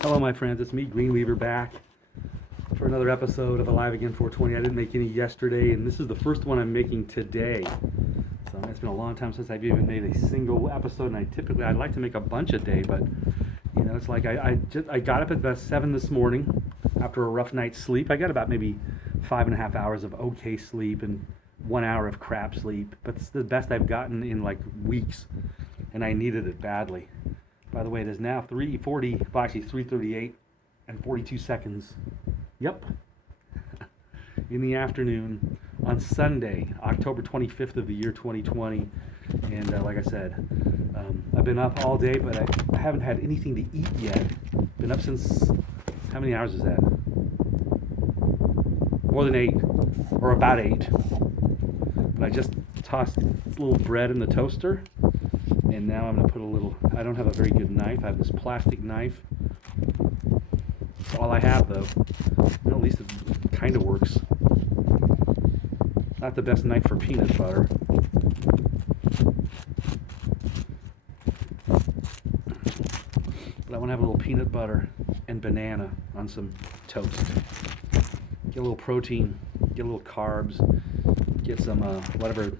Hello, my friends. It's me, Greenweaver, back for another episode of aLive Again 420. I didn't make any yesterday, and this is the first one I'm making today. So it's been a long time since I've even made a single episode, and I'd like to make a bunch a day, but you know, it's like I got up at about 7 this morning after a rough night's sleep. I got about maybe 5.5 hours of okay sleep and 1 hour of crap sleep, but it's the best I've gotten in like weeks, and I needed it badly. By the way, it is now 3:40, well, actually 3:38 and 42 seconds. Yep. In the afternoon on Sunday, October 25th of the year 2020. And like I said, I've been up all day, but I haven't had anything to eat yet. Been up since, how many hours is that? More than 8, or about 8. But I just tossed a little bread in the toaster. And now I'm going to put a little, I don't have a very good knife. I have this plastic knife. That's all I have, though. Well, at least it kind of works. Not the best knife for peanut butter. But I want to have a little peanut butter and banana on some toast. Get a little protein, get a little carbs, get some whatever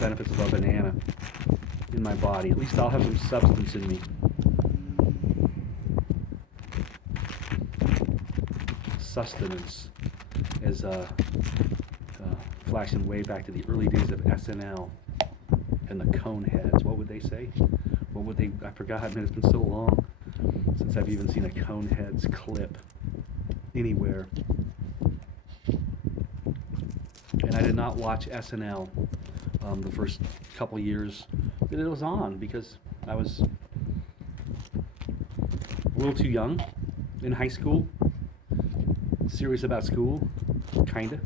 benefits of a banana in my body. At least I'll have some substance in me. Sustenance, as flashing way back to the early days of SNL and the Coneheads. What would they say? What would they? I forgot. I mean, it's been so long since I've even seen a Coneheads clip anywhere. And I did not watch SNL the first couple years that it was on because I was a little too young in high school, serious about school, kinda.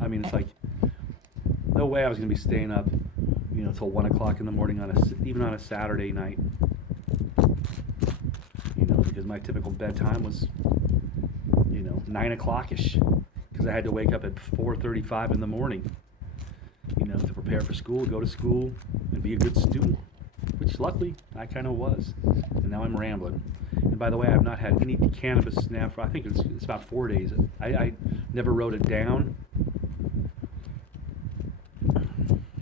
I mean, it's like no way I was gonna be staying up, you know, till 1 o'clock in the morning even on a Saturday night, you know, because my typical bedtime was, you know, 9 o'clock-ish, because I had to wake up at 4:35 in the morning, you know, to prepare for school, go to school, and be a good student, which luckily I kind of was. And now I'm rambling. And by the way, I've not had any cannabis now for, I think it's about 4 days. I never wrote it down,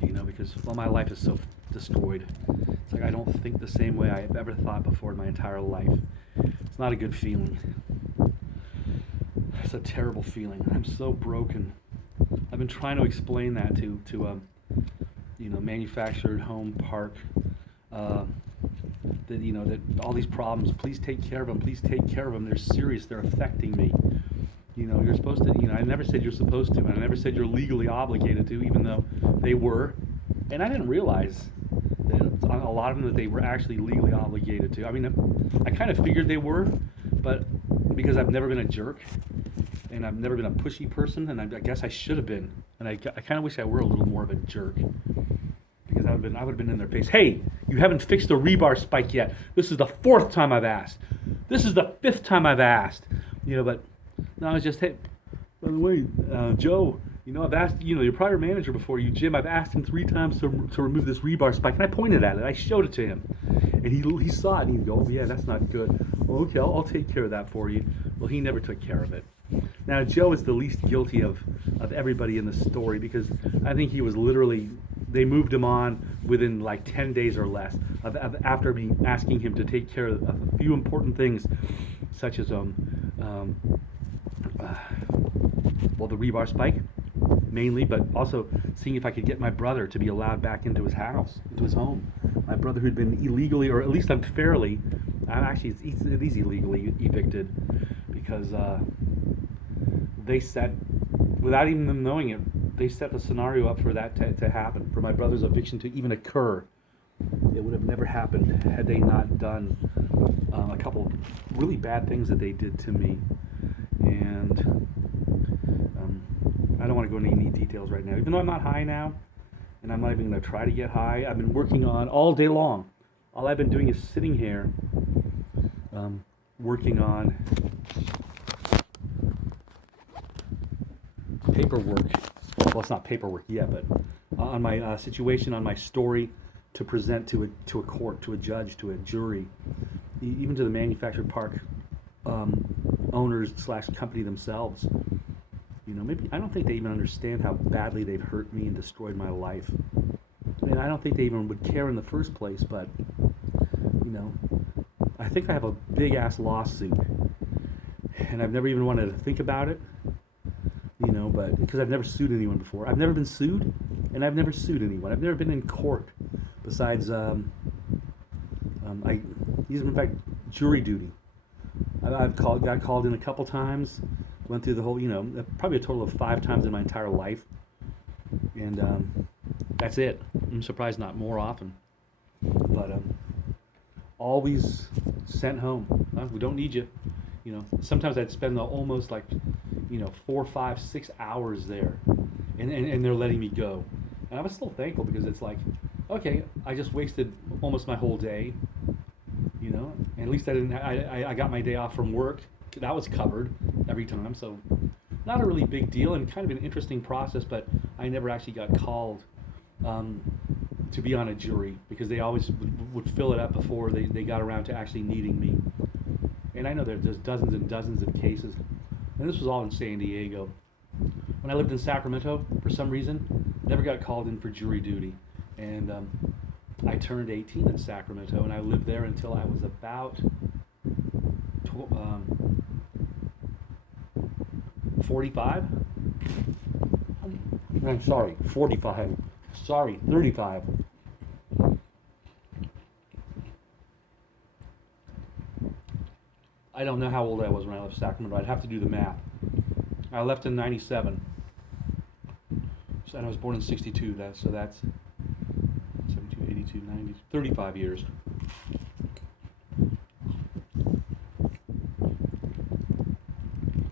you know, because, well, my life is so destroyed. It's like I don't think the same way I've ever thought before in my entire life. It's not a good feeling. It's a terrible feeling. I'm so broken. I've been trying to explain that to you know, manufactured home park, that, you know, that all these problems, please take care of them, please take care of them. They're serious. They're affecting me. You know, you're supposed to, you know, I never said you're supposed to, and I never said you're legally obligated to, even though they were. And I didn't realize that a lot of them that they were actually legally obligated to. I mean, I kind of figured they were, but because I've never been a jerk, and I've never been a pushy person, and I guess I should have been. And I kind of wish I were a little more of a jerk, because I would have been in their face. Hey, you haven't fixed the rebar spike yet. This is the 4th time I've asked. This is the 5th time I've asked. You know, but no, I was just, hey, by the way, Joe, you know, I've asked, you know, your prior manager before you, Jim, I've asked him 3 times to remove this rebar spike, and I pointed at it. I showed it to him, and he saw it, and he'd go, oh, yeah, that's not good. Well, okay, I'll take care of that for you. Well, he never took care of it. Now, Joe is the least guilty of everybody in the story, because I think he was literally, they moved him on within like 10 days or less after me asking him to take care of a few important things, such as well, the rebar spike mainly, but also seeing if I could get my brother to be allowed back into his house, into his home. My brother, who'd been illegally, or at least unfairly, actually he's illegally evicted, because they set, without even them knowing it, they set the scenario up for that to happen, for my brother's eviction to even occur. It would have never happened had they not done a couple really bad things that they did to me. And I don't want to go into any details right now, even though I'm not high now, and I'm not even going to try to get high. I've been working on all day long. All I've been doing is sitting here working on paperwork. Well, it's not paperwork yet, but on my situation, on my story to present to a court, to a judge, to a jury, even to the manufactured park owners slash company themselves. You know, maybe I don't think they even understand how badly they've hurt me and destroyed my life. And I don't think they even would care in the first place, but, you know, I think I have a big ass lawsuit. And I've never even wanted to think about it, you know, but because I've never sued anyone before. I've never been sued, and I've never sued anyone. I've never been in court besides, even in fact, jury duty. Got called in a couple times, went through the whole, you know, probably a total of 5 times in my entire life. And that's it. I'm surprised not more often. But always sent home. We don't need you. You know, sometimes I'd spend almost like, you know, 4, 5, 6 hours there, and they're letting me go. And I was still thankful because it's like, okay, I just wasted almost my whole day, you know, and at least I got my day off from work. That was covered every time, so not a really big deal and kind of an interesting process, but I never actually got called to be on a jury because they always would fill it up before they got around to actually needing me. And I know there's dozens and dozens of cases, and this was all in San Diego. When I lived in Sacramento, for some reason, never got called in for jury duty. And I turned 18 in Sacramento, and I lived there until I was about 45? I'm sorry, 45. Sorry, 35. I don't know how old I was when I left Sacramento. I'd have to do the math. I left in 97. So, and I was born in 62. So that's 72, 82, 90, 35 years.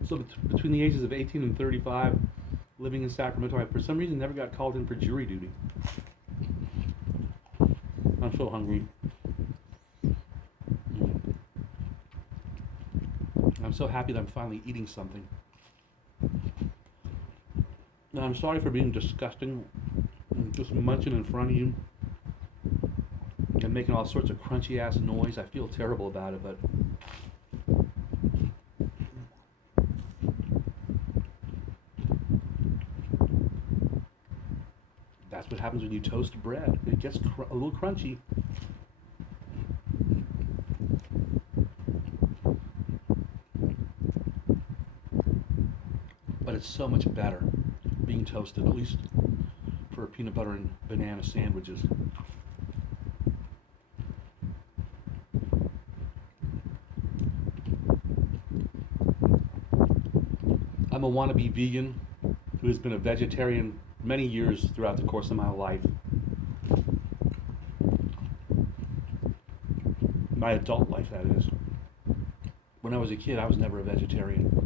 So between the ages of 18 and 35, living in Sacramento, I for some reason never got called in for jury duty. I'm so hungry. I'm so happy that I'm finally eating something. Now, I'm sorry for being disgusting and just munching in front of you and making all sorts of crunchy ass noise. I feel terrible about it, but that's what happens when you toast bread. It gets a little crunchy. But it's so much better being toasted, at least for peanut butter and banana sandwiches. I'm a wannabe vegan who has been a vegetarian many years throughout the course of my life. My adult life, that is. When I was a kid, I was never a vegetarian.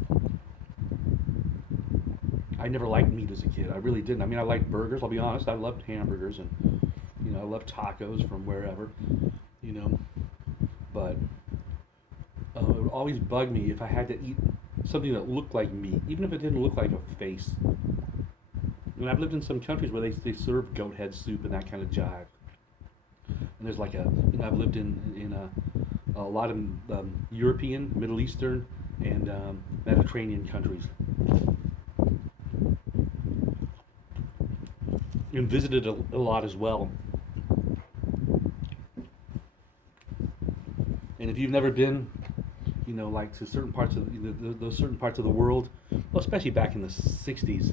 I never liked meat as a kid. I really didn't. I mean, I liked burgers. I'll be honest. I loved hamburgers and, you know, I loved tacos from wherever, you know. But it would always bug me if I had to eat something that looked like meat, even if it didn't look like a face. And I've lived in some countries where they serve goat head soup and that kind of jive. And there's like I've lived in a lot of European, Middle Eastern, and Mediterranean countries. And visited a lot as well. And if you've never been, you know, like to certain parts of those certain parts of the world, well, especially back in the 60s,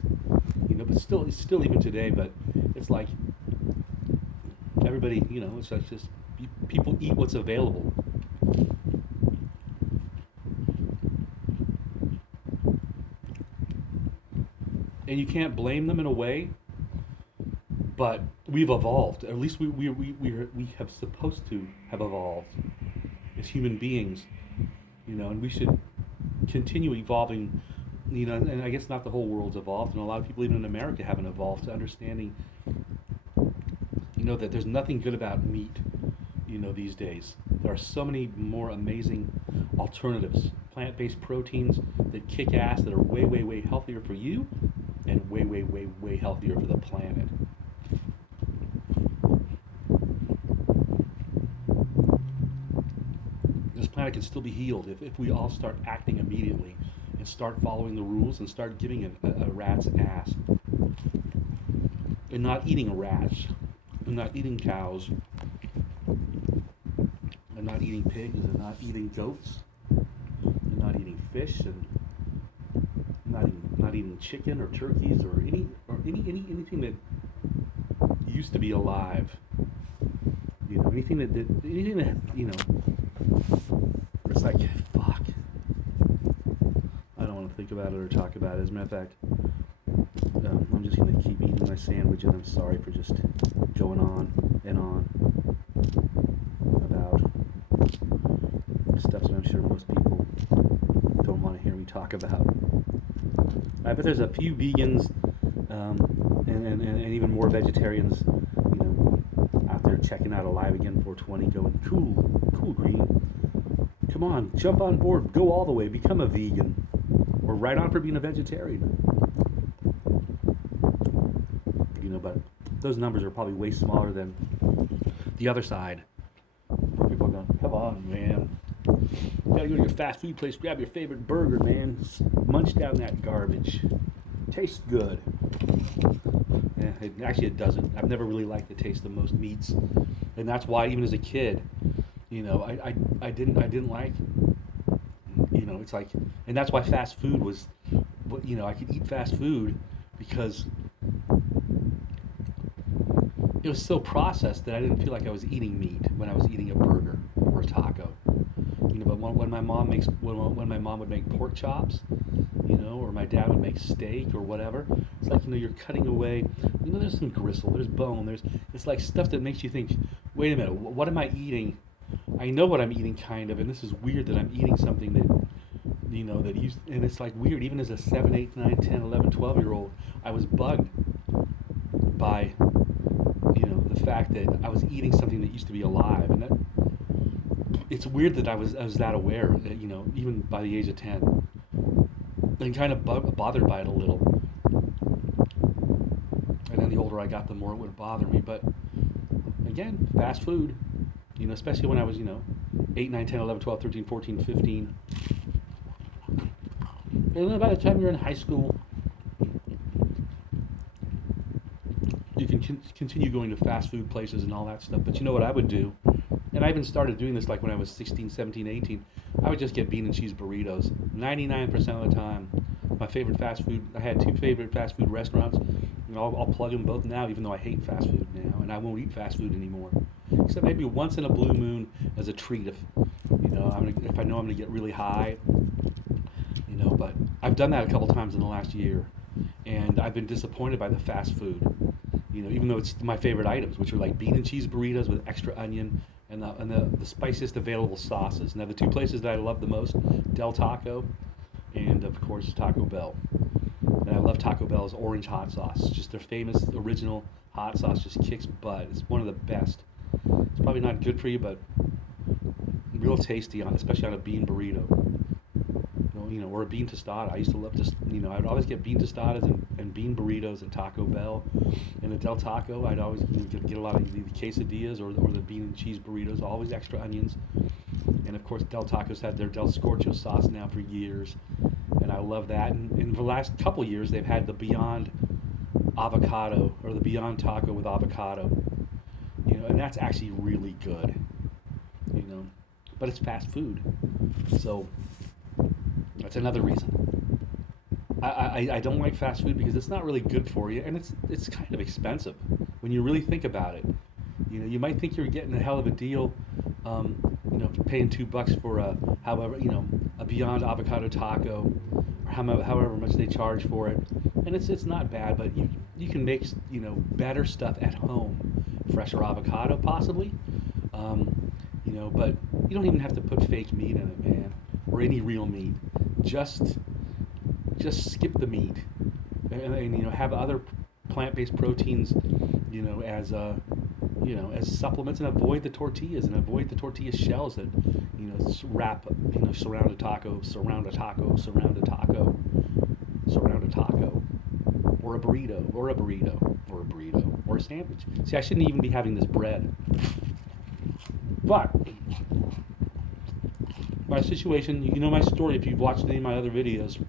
you know, but it's still even today, but it's like everybody, you know, it's like just people eat what's available. And you can't blame them in a way. But we've evolved. At least we have supposed to have evolved as human beings, you know, and we should continue evolving, you know. And I guess not the whole world's evolved, and a lot of people even in America haven't evolved to understanding, you know, that there's nothing good about meat, you know, these days. There are so many more amazing alternatives, plant-based proteins that kick ass, that are way, way, way healthier for you, and way, way, way, way healthier for the planet. I can still be healed if we all start acting immediately and start following the rules and start giving a rat's ass and not eating rats and not eating cows and not eating pigs and not eating goats and not eating fish and not eating chicken or turkeys or anything that used to be alive. You know, anything that you know, it's like, fuck. I don't want to think about it or talk about it. As a matter of fact, I'm just going to keep eating my sandwich, and I'm sorry for just going on and on about stuff that I'm sure most people don't want to hear me talk about. I bet there's a few vegans and even more vegetarians, you know, out there checking out aLive again 420, going, cool, Green. Come on, jump on board, go all the way, become a vegan, or right on for being a vegetarian. You know, but those numbers are probably way smaller than the other side. Where people are going, come on, man. You gotta go to your fast food place, grab your favorite burger, man. Munch down that garbage. Tastes good. Yeah, it doesn't. I've never really liked the taste of most meats, and that's why even as a kid, you know, I didn't like. You know, it's like, and that's why fast food was, you know, I could eat fast food because it was so processed that I didn't feel like I was eating meat when I was eating a burger or a taco. You know, but when my mom would make pork chops, you know, or my dad would make steak or whatever, it's like, you know, you're cutting away, you know, there's some gristle, there's bone, it's like stuff that makes you think, wait a minute, what am I eating? I know what I'm eating, kind of, and this is weird that I'm eating something that, you know, and it's like weird, even as a 7, 8, 9, 10, 11, 12-year-old, I was bugged by, you know, the fact that I was eating something that used to be alive, and that, it's weird that I was that aware, you know, even by the age of 10, and kind of bothered by it a little. And then the older I got, the more it would bother me. But again, fast food, you know, especially when I was, you know, 8, 9, 10, 11, 12, 13, 14, 15. And then by the time you're in high school, you can continue going to fast food places and all that stuff. But you know what I would do? And I even started doing this like when I was 16, 17, 18. I would just get bean and cheese burritos 99% of the time. My favorite fast food, I had 2 favorite fast food restaurants, and I'll plug them both now, even though I hate fast food now, and I won't eat fast food anymore. Except maybe once in a blue moon as a treat if, you know, if I know I'm going to get really high, you know, but I've done that a couple times in the last year, and I've been disappointed by the fast food, you know, even though it's my favorite items, which are like bean and cheese burritos with extra onion, and the spiciest available sauces. Now, the 2 places that I love the most, Del Taco and, of course, Taco Bell. And I love Taco Bell's orange hot sauce. Just their famous original hot sauce just kicks butt. It's one of the best. It's probably not good for you, but real tasty, especially on a bean burrito. You know, or a bean tostada. I used to love just, you know, I'd always get bean tostadas and bean burritos at Taco Bell. And at Del Taco, I'd always get a lot of the quesadillas or the bean and cheese burritos, always extra onions. And of course, Del Taco's had their Del Scorcho sauce now for years, and I love that. And in the last couple years, they've had the Beyond avocado, or the Beyond Taco with avocado. You know, and that's actually really good. You know, but it's fast food, so that's another reason. I don't like fast food because it's not really good for you, and it's kind of expensive when you really think about it. You know, you might think you're getting a hell of a deal, you know, paying $2 for a Beyond avocado taco, or however much they charge for it, and it's not bad, but you can make, you know, better stuff at home, fresher avocado possibly, you know, but you don't even have to put fake meat in it, man, or any real meat. Just skip the meat, and you know, have other plant-based proteins, you know, as as supplements, and avoid the tortillas and avoid the tortilla shells that, you know, surround a taco, or a burrito, or a sandwich. See, I shouldn't even be having this bread, but my situation, you know my story if you've watched any of my other videos.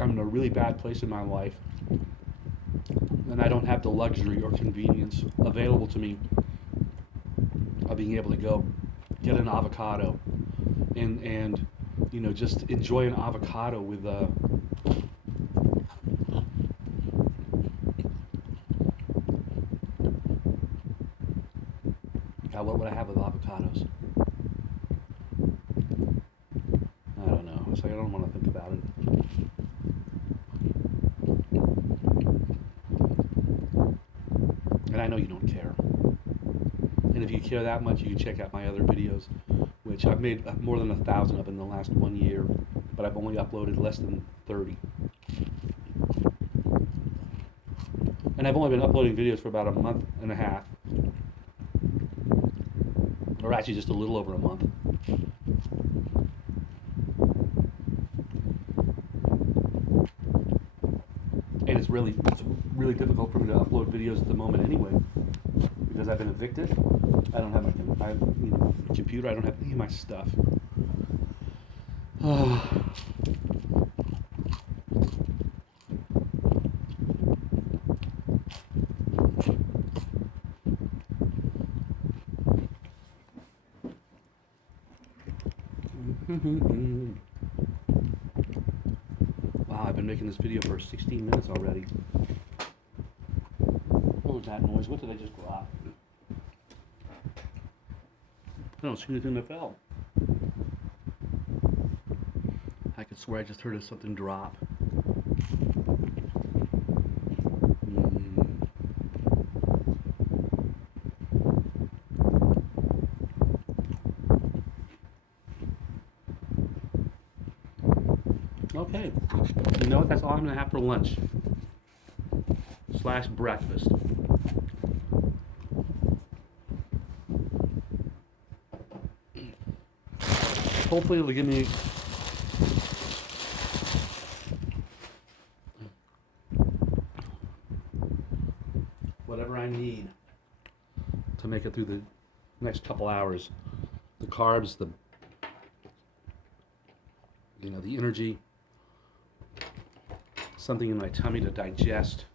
I'm in a really bad place in my life, and I don't have the luxury or convenience available to me of being able to go get an avocado and you know, just enjoy an avocado with what would I have with avocados? I don't know. It's like I don't want to think about it. And I know you don't care. And if you care that much, you can check out my other videos, which I've made more than 1,000 of in the last 1 year, but I've only uploaded less than 30. And I've only been uploading videos for about a month and a half. Or actually just a little over a month. And it's really difficult for me to upload videos at the moment anyway, because I've been evicted. I don't have my computer. I don't have any of my stuff. Wow, I've been making this video for 16 minutes already. What was that noise? What did I just drop? I don't see anything that fell. I could swear I just heard something drop. Okay, you know what? That's all I'm gonna have for lunch / breakfast. Hopefully it'll give me whatever I need to make it through the next couple hours. The carbs, the energy, something in my tummy to digest.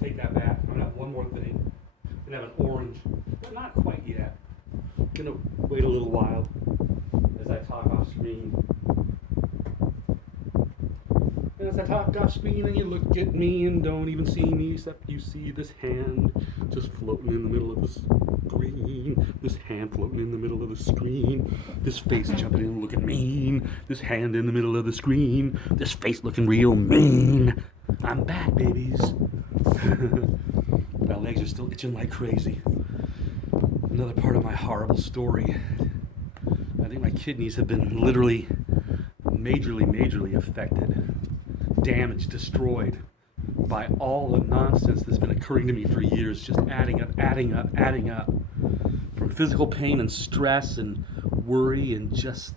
Take that back. I'm gonna have one more thing. I'm gonna have an orange, but not quite yet. I'm gonna wait a little while as I talk off screen. And as I talk off screen and you look at me and don't even see me, except you see this hand just floating in the middle of the screen. This hand floating in the middle of the screen. This face jumping in looking mean. This hand in the middle of the screen. This face looking real mean. I'm back, babies. My legs are still itching like crazy. Another part of my horrible story. I think my kidneys have been literally majorly affected, damaged, destroyed by all the nonsense that's been occurring to me for years, just adding up from physical pain and stress and worry and just,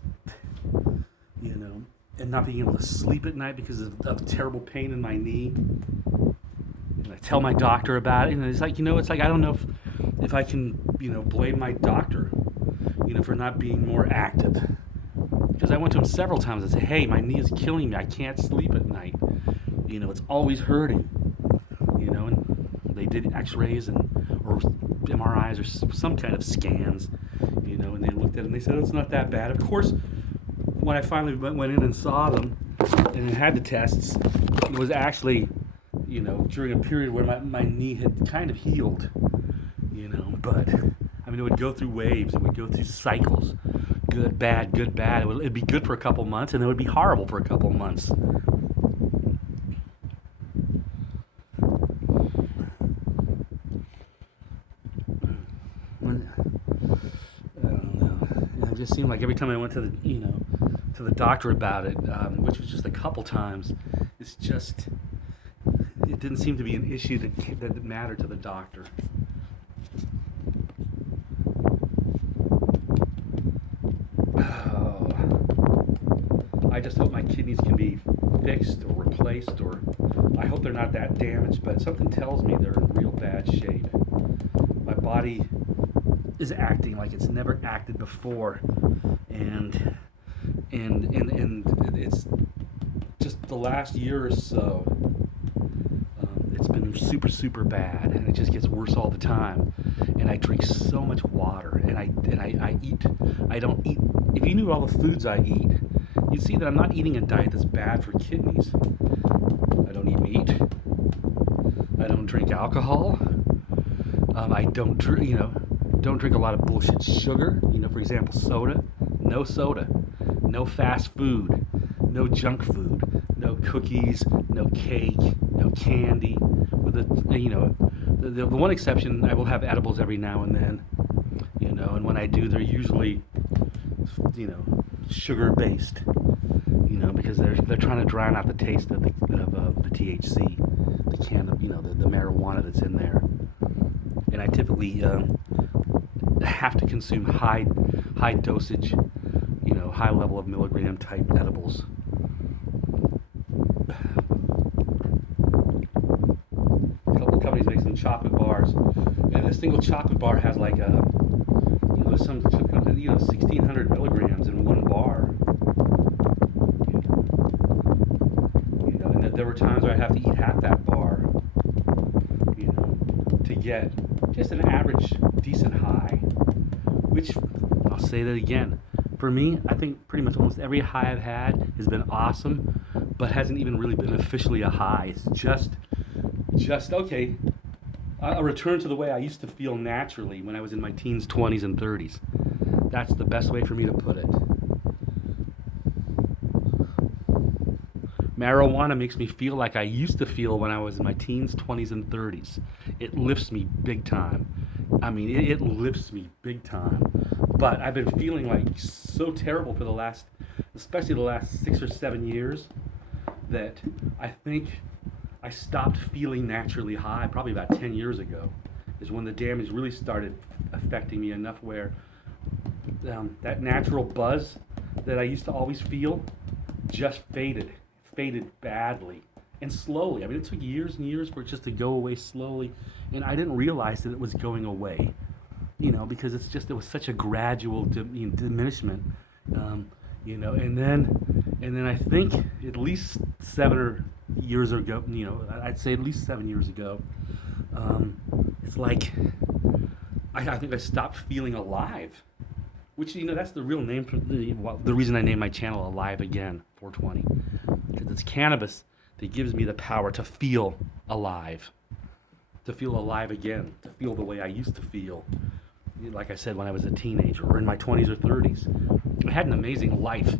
and not being able to sleep at night because of terrible pain in my knee. And I tell my doctor about it, and it's like, I don't know if I can, blame my doctor, for not being more active. Because I went to him several times and said, hey, my knee is killing me. I can't sleep at night. It's always hurting. And they did x-rays or MRIs or some kind of scans, and they looked at it and they said, it's not that bad. Of course, when I finally went in and saw them and had the tests, it was actually, during a period where my knee had kind of healed, But I mean, it would go through waves. It would go through cycles. Good, bad, good, bad. It'd be good for a couple months, and then it would be horrible for a couple months. I don't know. It just seemed like every time I went to the doctor about it, which was just a couple times, it didn't seem to be an issue that mattered to the doctor. I just hope my kidneys can be fixed or replaced, or I hope they're not that damaged, but something tells me they're in real bad shape. My body is acting like it's never acted before, and it's just the last year or so, it's been super, super bad, and it just gets worse all the time. And I drink so much water, and I don't eat. If you knew all the foods I eat, you'd see that I'm not eating a diet that's bad for kidneys. I don't eat meat. I don't drink alcohol. I don't drink a lot of bullshit sugar. For example, soda. No soda. No fast food. No junk food. No cookies. No cake. No candy. With the one exception, I will have edibles every now and then. And when I do, they're usually, sugar-based. Because they're trying to drown out the taste of the THC, the marijuana that's in there. And I typically have to consume high dosage, high level of milligram type edibles. A couple companies make some chocolate bars, and a single chocolate bar has like some 1,600 milligrams in one bar. And there were times where I'd have to eat half that bar, to get just an average decent high. Which, I'll say that again, for me, I think pretty much almost every high I've had has been awesome, but hasn't even really been officially a high. It's just okay. A return to the way I used to feel naturally when I was in my teens, 20s, and 30s. That's the best way for me to put it. Marijuana makes me feel like I used to feel when I was in my teens, 20s, and 30s. It lifts me big time. I mean, it lifts me big time. But I've been feeling like so terrible for especially the last 6 or 7 years, that I think I stopped feeling naturally high probably about 10 years ago, is when the damage really started affecting me enough where that natural buzz that I used to always feel just faded badly and slowly. I mean, it took years and years for it just to go away slowly, and I didn't realize that it was going away, because it was such a gradual diminishment, and then I think at least 7 years ago, I'd say at least 7 years ago, it's like I think I stopped feeling alive, which, that's the real name for the reason I named my channel aLive Again 420, because it's cannabis that gives me the power to feel alive again, to feel the way I used to feel, like I said, when I was a teenager or in my 20s or 30s. I had an amazing life,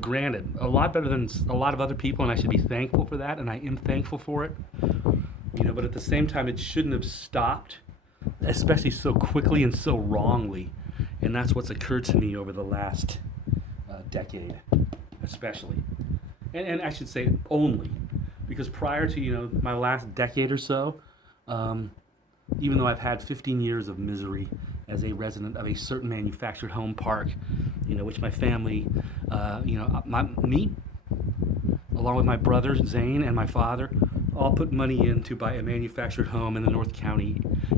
granted, a lot better than a lot of other people, and I should be thankful for that, and I am thankful for it, but at the same time, it shouldn't have stopped, especially so quickly and so wrongly, and that's what's occurred to me over the last decade, especially, and I should say only, because prior to, my last decade or so, even though I've had 15 years of misery as a resident of a certain manufactured home park, which my family, me, along with my brother Zane and my father, all put money in to buy a manufactured home in the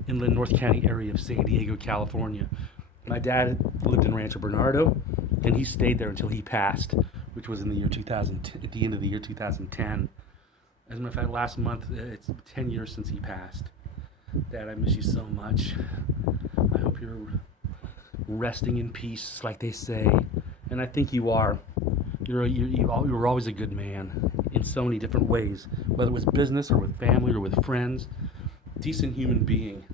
inland North County area of San Diego, California. My dad lived in Rancho Bernardo, and he stayed there until he passed, which was in the year 2000, at the end of the year 2010. As a matter of fact, last month, it's 10 years since he passed. Dad, I miss you so much. I hope you're resting in peace, like they say, and I think you are. You were always a good man in so many different ways, whether it was business or with family or with friends. Decent human being,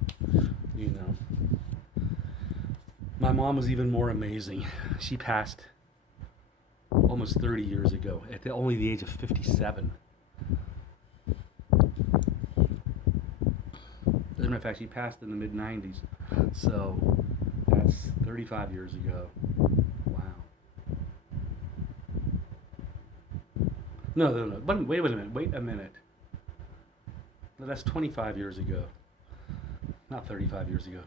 My mom was even more amazing. She passed almost 30 years ago at only the age of 57. As a matter of fact, she passed in the mid-90s. So that's 35 years ago. Wow. No. Wait a minute. No, that's 25 years ago. Not 35 years ago.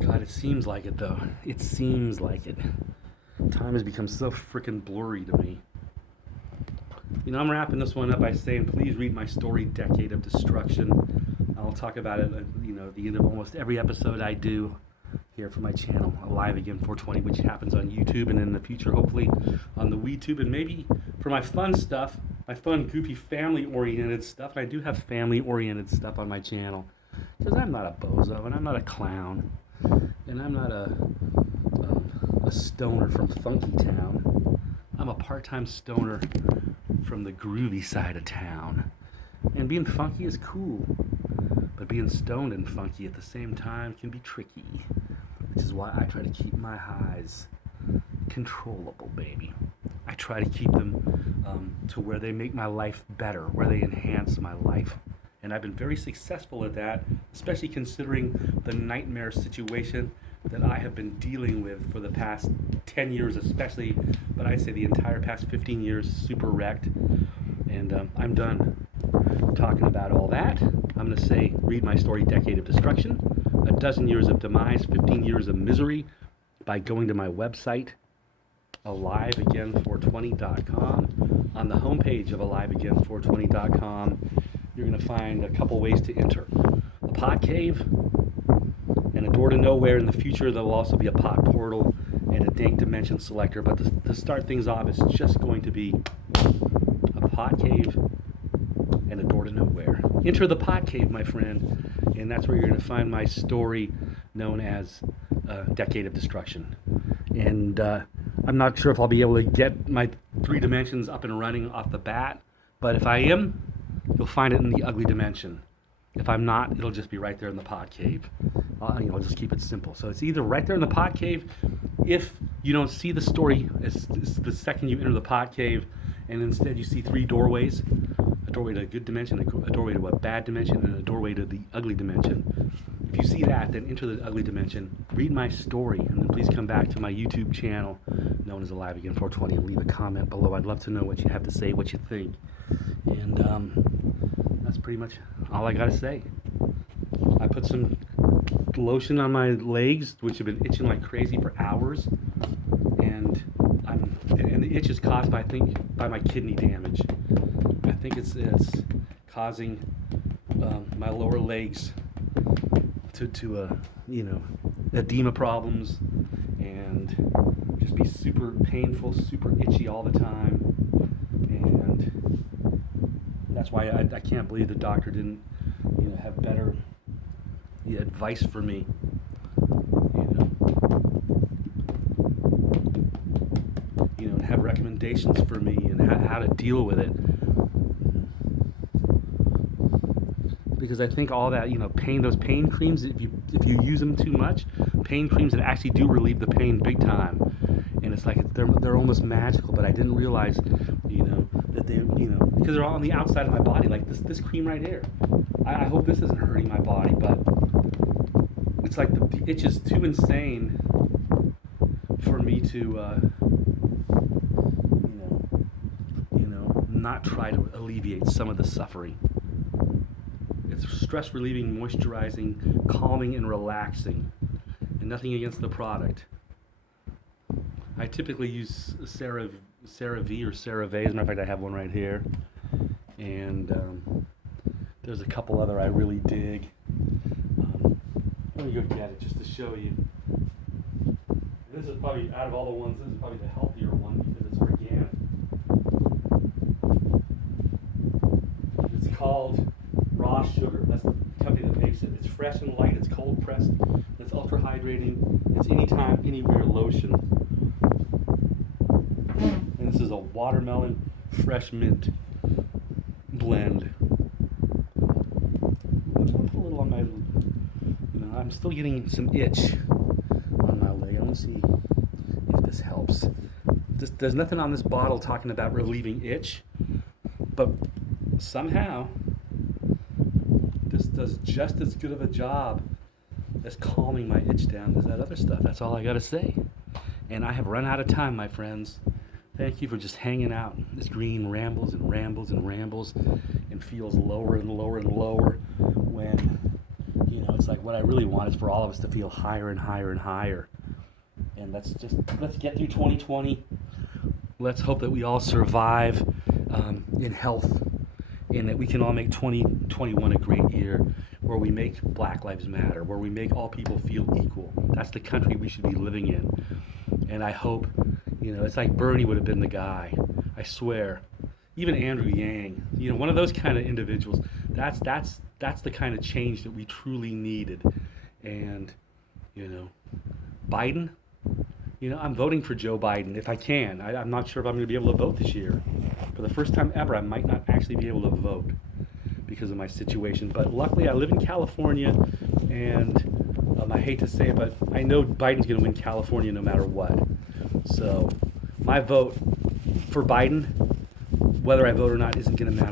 God, it seems like it though. It seems like it. Time has become so freaking blurry to me. You know, I'm wrapping this one up by saying, please read my story, Decade of Destruction. I'll talk about it, you know, at the end of almost every episode I do here for my channel, aLive Again 420, which happens on YouTube and in the future, hopefully, on the WeTube, and maybe for my fun stuff, my fun, goofy, family-oriented stuff. And I do have family-oriented stuff on my channel, because I'm not a bozo, and I'm not a clown, and I'm not a stoner from Funky Town. I'm a part-time stoner from the groovy side of town. And being funky is cool, but being stoned and funky at the same time can be tricky, which is why I try to keep my highs controllable, baby. I try to keep them to where they make my life better, where they enhance my life. And I've been very successful at that, especially considering the nightmare situation that I have been dealing with for the past 10 years especially, but I'd say the entire past 15 years, super wrecked. And I'm done talking about all that. I'm going to say, read my story, Decade of Destruction, 12 years of demise, 15 years of misery, by going to my website, aLiveAgain420.com. On the homepage of aLiveAgain420.com, you're going to find a couple ways to enter. A pod cave, and a door to nowhere. In the future, there will also be a pod portal and a dank dimension selector. But to start things off, it's just going to be a pod cave and a door to nowhere. Enter the pod cave, my friend, and that's where you're going to find my story known as Decade of Destruction. And I'm not sure if I'll be able to get my 3 dimensions up and running off the bat, but if I am, you'll find it in the ugly dimension. If I'm not, it'll just be right there in the pod cave. I'll just keep it simple. So it's either right there in the pod cave. If you don't see the story, it's the second you enter the pod cave, and instead you see 3 doorways: a doorway to a good dimension, a doorway to a bad dimension, and a doorway to the ugly dimension. If you see that, then enter the ugly dimension, read my story, and then please come back to my YouTube channel known as aLive Again 420 and leave a comment below. I'd love to know what you have to say, what you think. And that's pretty much all I gotta say. I put some lotion on my legs, which have been itching like crazy for hours, and the itch is caused by, I think, by my kidney damage. I think it's causing my lower legs to edema problems, and just be super painful, super itchy all the time. And that's why I can't believe the doctor didn't have better advice for me, and have recommendations for me and how to deal with it. Because I think all that, pain, those pain creams, if you use them too much, pain creams that actually do relieve the pain big time. And it's like they're almost magical, but I didn't realize, that they, because they're all on the outside of my body, like this cream right here. I hope this isn't hurting my body, but it's like the itch is too insane for me to, not try to alleviate some of the suffering. It's stress relieving, moisturizing, calming, and relaxing, and nothing against the product. I typically use CeraVe or CeraVe. As a matter of fact, I have one right here, and there's a couple other I really dig. Let me go get it just to show you. This is probably, out of all the ones, this is probably the healthier one because it's organic. It's called Raw Sugar. That's the company that makes it. It's fresh and light. It's cold pressed. It's ultra hydrating. It's anytime, anywhere lotion. And this is a watermelon fresh mint blend. I'm just gonna put a little on my, I'm still getting some itch. me see if this helps. There's nothing on this bottle talking about relieving itch, but somehow this does just as good of a job as calming my itch down as that other stuff. That's all I gotta say. And I have run out of time, my friends. Thank you for just hanging out. This green rambles and rambles and rambles and feels lower and lower and lower when, it's like what I really want is for all of us to feel higher and higher and higher. And let's get through 2020. Let's hope that we all survive in health and that we can all make 2021 a great year where we make Black Lives Matter, where we make all people feel equal. That's the country we should be living in. And I hope, it's like Bernie would have been the guy. I swear. Even Andrew Yang, one of those kind of individuals. That's the kind of change that we truly needed. And, Biden, I'm voting for Joe Biden if I can. I'm not sure if I'm going to be able to vote this year. For the first time ever, I might not actually be able to vote because of my situation. But luckily, I live in California, and I hate to say it, but I know Biden's going to win California no matter what. So my vote for Biden, whether I vote or not, isn't going to matter.